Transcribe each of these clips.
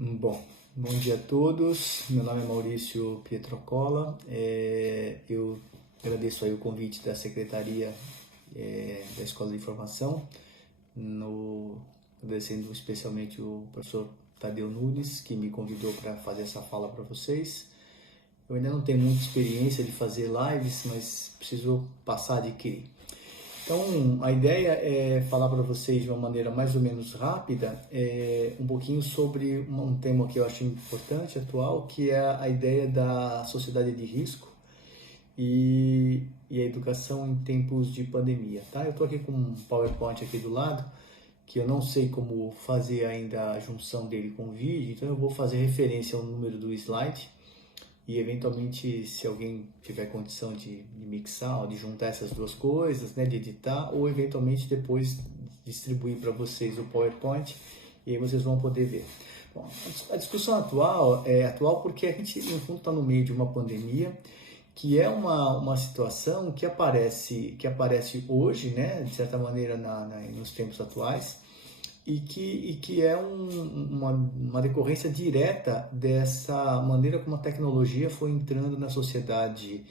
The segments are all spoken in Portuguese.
Bom dia a todos. Meu nome é Maurício Pietrocola. Eu agradeço aí o convite da Secretaria da Escola de Formação, agradecendo especialmente o professor Tadeu Nunes, que me convidou para fazer essa fala para vocês. Eu ainda não tenho muita experiência de fazer lives, mas preciso passar a adquirir. Então, a ideia é falar para vocês de uma maneira mais ou menos rápida um pouquinho sobre um tema que eu acho importante, atual, que é a ideia da sociedade de risco e a educação em tempos de pandemia, tá? Eu estou aqui com um PowerPoint aqui do lado, que eu não sei como fazer ainda a junção dele com o vídeo, então eu vou fazer referência ao número do slide. E eventualmente, se alguém tiver condição de mixar, ou de juntar essas duas coisas, né, de editar, ou eventualmente depois distribuir para vocês o PowerPoint, e aí vocês vão poder ver. Bom, a discussão atual é atual porque a gente, no fundo, está no meio de uma pandemia, que é uma situação que aparece hoje, né, de certa maneira, nos tempos atuais, e que é uma decorrência direta dessa maneira como a tecnologia foi entrando na sociedade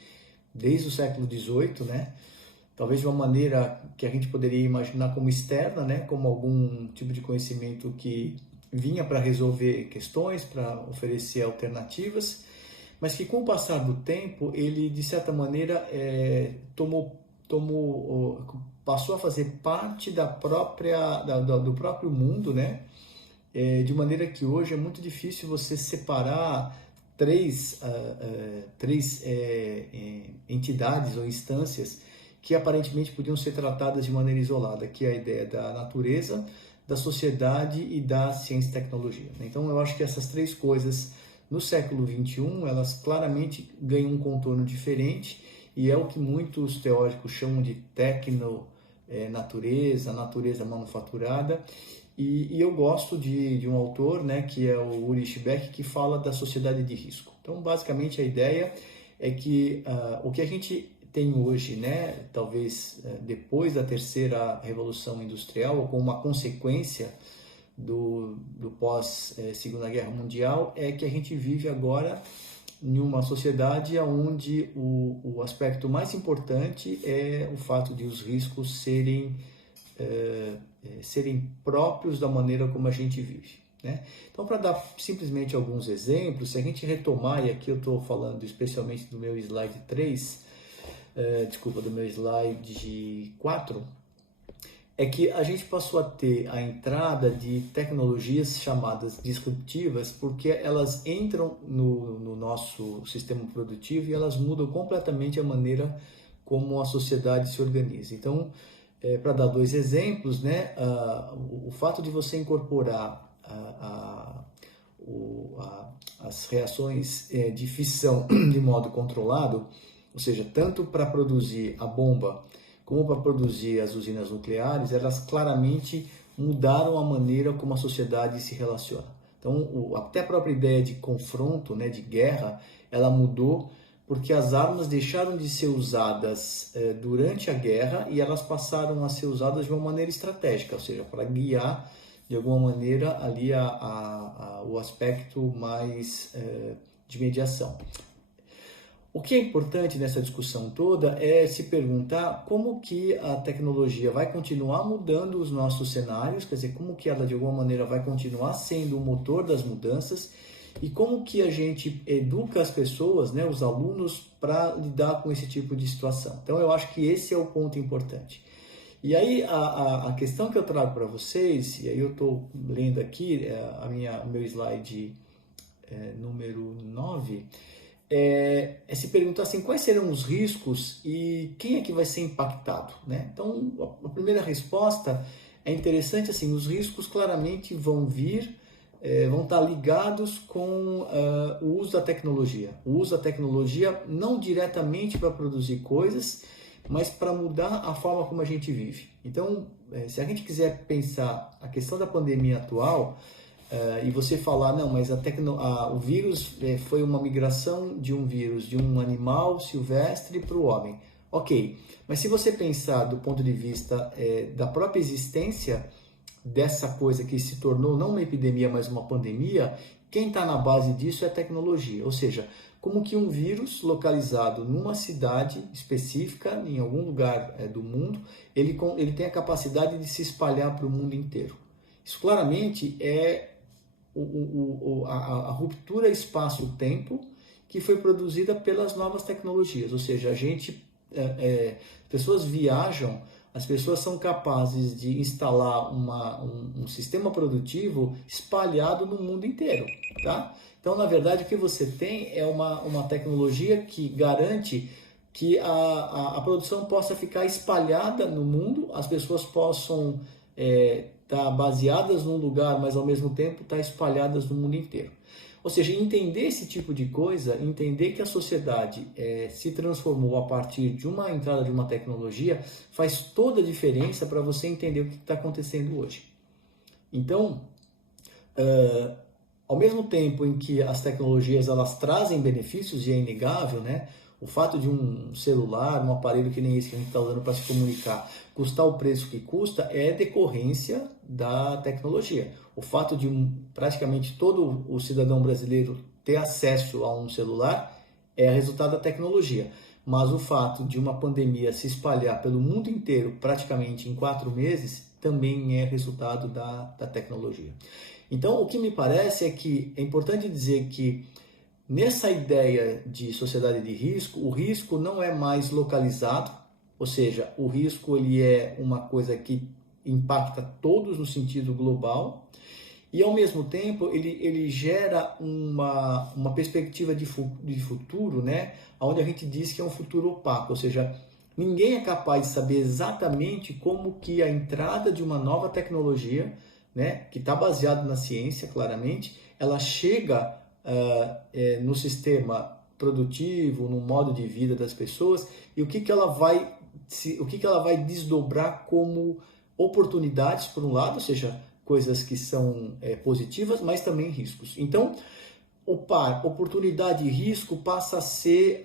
desde o século XVIII, né? Talvez de uma maneira que a gente poderia imaginar como externa, né? Como algum tipo de conhecimento que vinha para resolver questões, para oferecer alternativas, mas que com o passar do tempo, ele de certa maneira passou a fazer parte do próprio mundo, né? De maneira que hoje é muito difícil você separar três entidades ou instâncias que aparentemente podiam ser tratadas de maneira isolada, que é a ideia da natureza, da sociedade e da ciência e tecnologia. Então eu acho que essas três coisas no século XXI, elas claramente ganham um contorno diferente, e é o que muitos teóricos chamam de natureza manufaturada, e eu gosto de um autor, né, que é o Ulrich Beck, que fala da sociedade de risco. Então, basicamente, a ideia é que o que a gente tem hoje, né, talvez depois da terceira revolução industrial, ou como uma consequência do pós-Segunda Guerra Mundial, é que a gente vive agora em uma sociedade onde o aspecto mais importante é o fato de os riscos serem próprios da maneira como a gente vive, né? Então, para dar simplesmente alguns exemplos, se a gente retomar, e aqui eu estou falando especialmente do meu slide 3, do meu slide 4, é que a gente passou a ter a entrada de tecnologias chamadas disruptivas, porque elas entram no nosso sistema produtivo e elas mudam completamente a maneira como a sociedade se organiza. Então, para dar dois exemplos, né, o fato de você incorporar as reações de fissão de modo controlado, ou seja, tanto para produzir a bomba como para produzir as usinas nucleares, elas claramente mudaram a maneira como a sociedade se relaciona. Então, até a própria ideia de confronto, né, de guerra, ela mudou porque as armas deixaram de ser usadas durante a guerra e elas passaram a ser usadas de uma maneira estratégica, ou seja, para guiar de alguma maneira ali o aspecto mais de mediação. O que é importante nessa discussão toda é se perguntar como que a tecnologia vai continuar mudando os nossos cenários, quer dizer, como que ela de alguma maneira vai continuar sendo o motor das mudanças e como que a gente educa as pessoas, né, os alunos, para lidar com esse tipo de situação. Então eu acho que esse é o ponto importante. E aí a questão que eu trago para vocês, e aí eu estou lendo aqui o meu slide número 9, é se perguntar assim, quais serão os riscos e quem é que vai ser impactado, né? Então, a primeira resposta é interessante, assim, os riscos claramente vão estar ligados com o uso da tecnologia. O uso da tecnologia não diretamente para produzir coisas, mas para mudar a forma como a gente vive. Então, se a gente quiser pensar a questão da pandemia atual, e você falar, não, mas o vírus foi uma migração de um vírus de um animal silvestre para o homem. Ok, mas se você pensar do ponto de vista da própria existência dessa coisa que se tornou não uma epidemia, mas uma pandemia, quem está na base disso é a tecnologia. Ou seja, como que um vírus localizado numa cidade específica, em algum lugar do mundo, ele tem a capacidade de se espalhar para o mundo inteiro. Isso claramente é a ruptura espaço-tempo que foi produzida pelas novas tecnologias. Ou seja, pessoas viajam, as pessoas são capazes de instalar um sistema produtivo espalhado no mundo inteiro, tá? Então, na verdade, o que você tem é uma tecnologia que garante que a produção possa ficar espalhada no mundo, as pessoas possam estar baseadas num lugar, mas ao mesmo tempo estar espalhadas no mundo inteiro. Ou seja, entender esse tipo de coisa, entender que a sociedade se transformou a partir de uma entrada de uma tecnologia, faz toda a diferença para você entender o que está acontecendo hoje. Então, ao mesmo tempo em que as tecnologias elas trazem benefícios, e é inegável, né? O fato de um celular, um aparelho que nem esse que a gente está usando para se comunicar, custar o preço que custa, é decorrência da tecnologia. O fato de praticamente todo o cidadão brasileiro ter acesso a um celular é resultado da tecnologia. Mas o fato de uma pandemia se espalhar pelo mundo inteiro praticamente em 4 meses também é resultado da tecnologia. Então, o que me parece é que é importante dizer que nessa ideia de sociedade de risco, o risco não é mais localizado, ou seja, o risco ele é uma coisa que impacta todos no sentido global e, ao mesmo tempo, ele gera uma perspectiva de futuro, né, onde a gente diz que é um futuro opaco, ou seja, ninguém é capaz de saber exatamente como que a entrada de uma nova tecnologia, né, que está baseada na ciência, claramente, ela chega no sistema produtivo, no modo de vida das pessoas e o que ela vai desdobrar como oportunidades, por um lado, ou seja, coisas que são positivas, mas também riscos. Então, o par oportunidade e risco passa a ser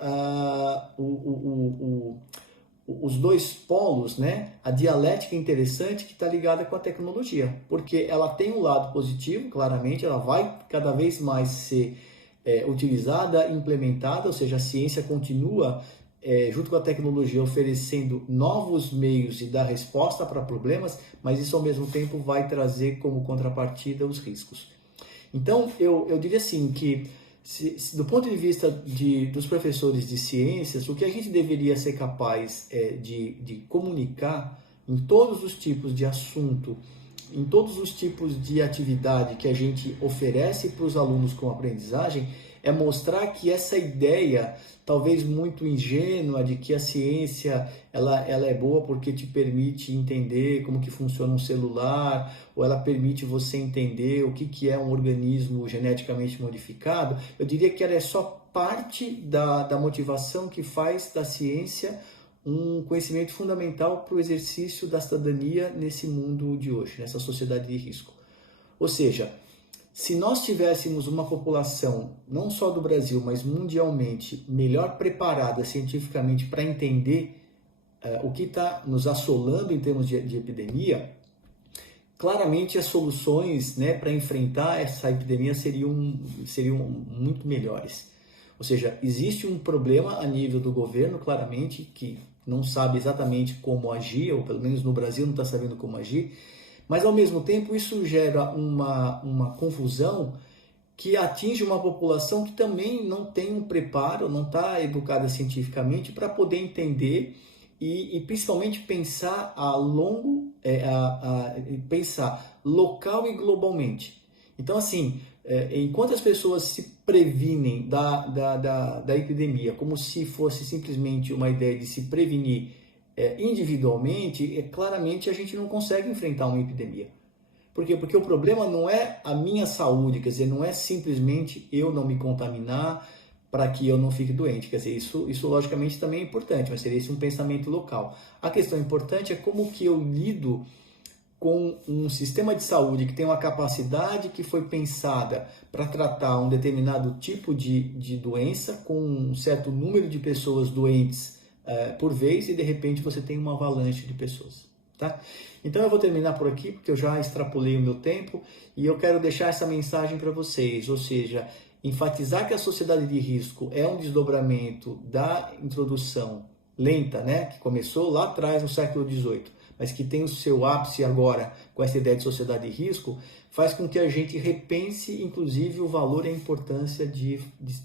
os dois polos, né? A dialética interessante que está ligada com a tecnologia, porque ela tem um lado positivo, claramente, ela vai cada vez mais ser utilizada, implementada, ou seja, a ciência continua, junto com a tecnologia, oferecendo novos meios de dar resposta para problemas, mas isso ao mesmo tempo vai trazer como contrapartida os riscos. Então, eu diria assim que do ponto de vista dos professores de ciências, o que a gente deveria ser capaz de comunicar em todos os tipos de assunto, em todos os tipos de atividade que a gente oferece para os alunos com aprendizagem, é mostrar que essa ideia, talvez muito ingênua, de que a ciência ela é boa porque te permite entender como que funciona um celular, ou ela permite você entender o que é um organismo geneticamente modificado, eu diria que ela é só parte da motivação que faz da ciência um conhecimento fundamental para o exercício da cidadania nesse mundo de hoje, nessa sociedade de risco. Ou seja, se nós tivéssemos uma população, não só do Brasil, mas mundialmente, melhor preparada cientificamente para entender o que está nos assolando em termos de epidemia, claramente as soluções, né, para enfrentar essa epidemia seriam muito melhores. Ou seja, existe um problema a nível do governo, claramente, que não sabe exatamente como agir, ou pelo menos no Brasil não está sabendo como agir, mas ao mesmo tempo isso gera uma confusão que atinge uma população que também não tem um preparo, não está educada cientificamente para poder entender e principalmente pensar pensar local e globalmente. Então, assim, enquanto as pessoas se previnem da epidemia como se fosse simplesmente uma ideia de se prevenir individualmente, claramente a gente não consegue enfrentar uma epidemia. Por quê? Porque o problema não é a minha saúde, quer dizer, não é simplesmente eu não me contaminar para que eu não fique doente. Quer dizer, isso logicamente também é importante, mas seria esse um pensamento local. A questão importante é como que eu lido com um sistema de saúde que tem uma capacidade que foi pensada para tratar um determinado tipo de doença, com um certo número de pessoas doentes por vez, e de repente você tem uma avalanche de pessoas. Tá? Então eu vou terminar por aqui, porque eu já extrapolei o meu tempo, e eu quero deixar essa mensagem para vocês, ou seja, enfatizar que a sociedade de risco é um desdobramento da introdução lenta, né, que começou lá atrás no século XVIII, mas que tem o seu ápice agora com essa ideia de sociedade de risco, faz com que a gente repense, inclusive, o valor e a importância de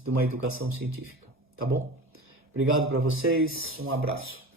uma educação científica. Tá bom? Obrigado para vocês, um abraço.